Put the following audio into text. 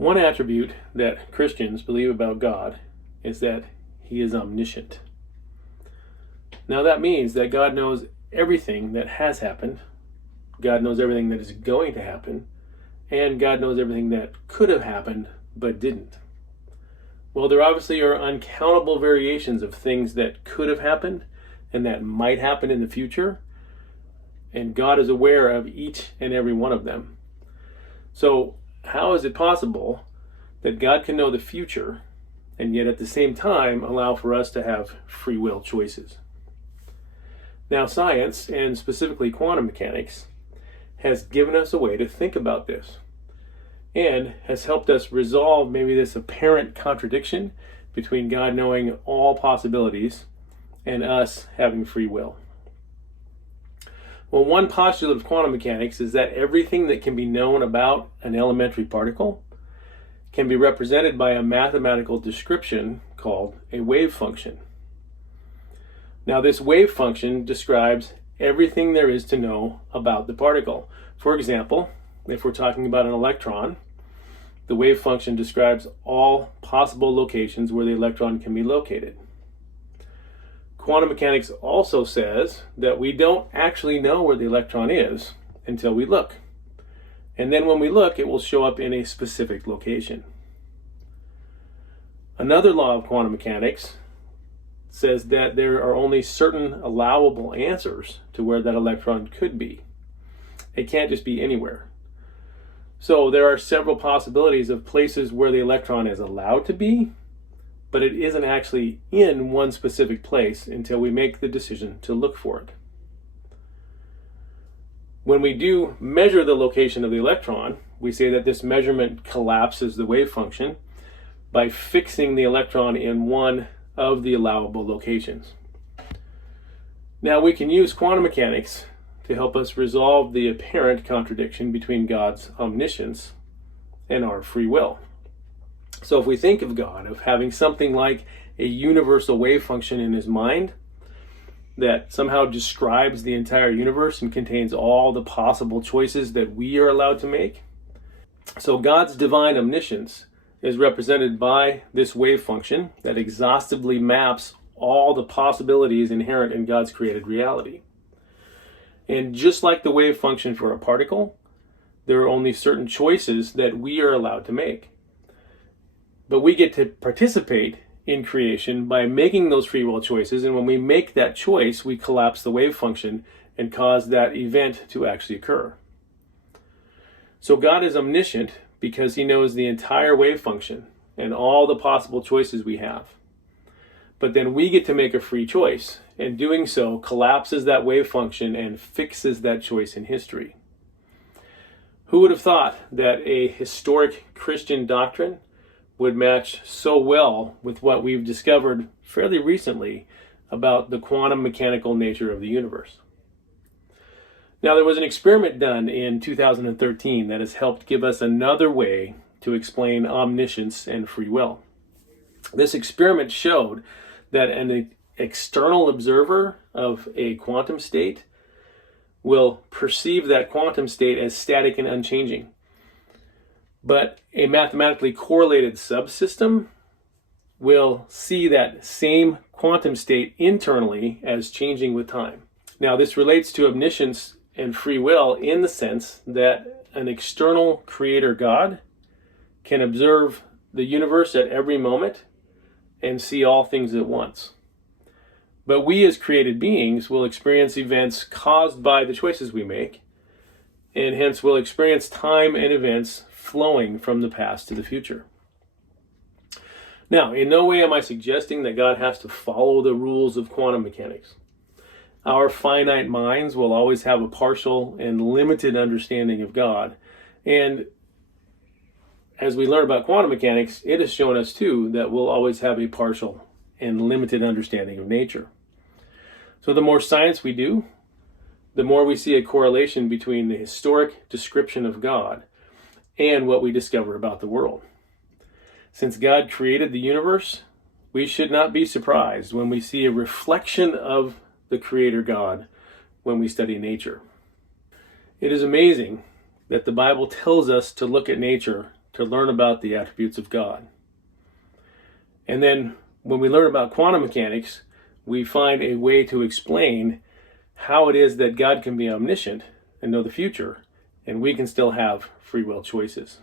One attribute that Christians believe about God is that He is omniscient. Now that means that God knows everything that has happened, God knows everything that is going to happen, and God knows everything that could have happened but didn't. Well, there obviously are uncountable variations of things that could have happened and that might happen in the future, and God is aware of each and every one of them. So, how is it possible that God can know the future and yet at the same time allow for us to have free will choices? Now, science, and specifically quantum mechanics, has given us a way to think about this and has helped us resolve maybe this apparent contradiction between God knowing all possibilities and us having free will. Well, one postulate of quantum mechanics is that everything that can be known about an elementary particle can be represented by a mathematical description called a wave function. Now, this wave function describes everything there is to know about the particle. For example, if we're talking about an electron, the wave function describes all possible locations where the electron can be located. Quantum mechanics also says that we don't actually know where the electron is until we look. And then when we look, it will show up in a specific location. Another law of quantum mechanics says that there are only certain allowable answers to where that electron could be. It can't just be anywhere. So there are several possibilities of places where the electron is allowed to be, but it isn't actually in one specific place until we make the decision to look for it. When we do measure the location of the electron, we say that this measurement collapses the wave function by fixing the electron in one of the allowable locations. Now we can use quantum mechanics to help us resolve the apparent contradiction between God's omniscience and our free will. So if we think of God of having something like a universal wave function in his mind that somehow describes the entire universe and contains all the possible choices that we are allowed to make. So God's divine omniscience is represented by this wave function that exhaustively maps all the possibilities inherent in God's created reality. And just like the wave function for a particle, there are only certain choices that we are allowed to make. But we get to participate in creation by making those free will choices, and when we make that choice, we collapse the wave function and cause that event to actually occur. So God is omniscient because he knows the entire wave function and all the possible choices we have. But then we get to make a free choice, and doing so collapses that wave function and fixes that choice in history. Who would have thought that a historic Christian doctrine would match so well with what we've discovered fairly recently about the quantum mechanical nature of the universe? Now, there was an experiment done in 2013 that has helped give us another way to explain omniscience and free will. This experiment showed that an external observer of a quantum state will perceive that quantum state as static and unchanging. But a mathematically correlated subsystem will see that same quantum state internally as changing with time. Now, this relates to omniscience and free will in the sense that an external creator God can observe the universe at every moment and see all things at once. But we as created beings will experience events caused by the choices we make, and hence will experience time and events flowing from the past to the future. Now, in no way am I suggesting that God has to follow the rules of quantum mechanics. Our finite minds will always have a partial and limited understanding of God. And as we learn about quantum mechanics, it has shown us too that we'll always have a partial and limited understanding of nature. So the more science we do, the more we see a correlation between the historic description of God and what we discover about the world. Since God created the universe, we should not be surprised when we see a reflection of the Creator God when we study nature. It is amazing that the Bible tells us to look at nature to learn about the attributes of God. And then when we learn about quantum mechanics, we find a way to explain how it is that God can be omniscient and know the future, and we can still have free will choices.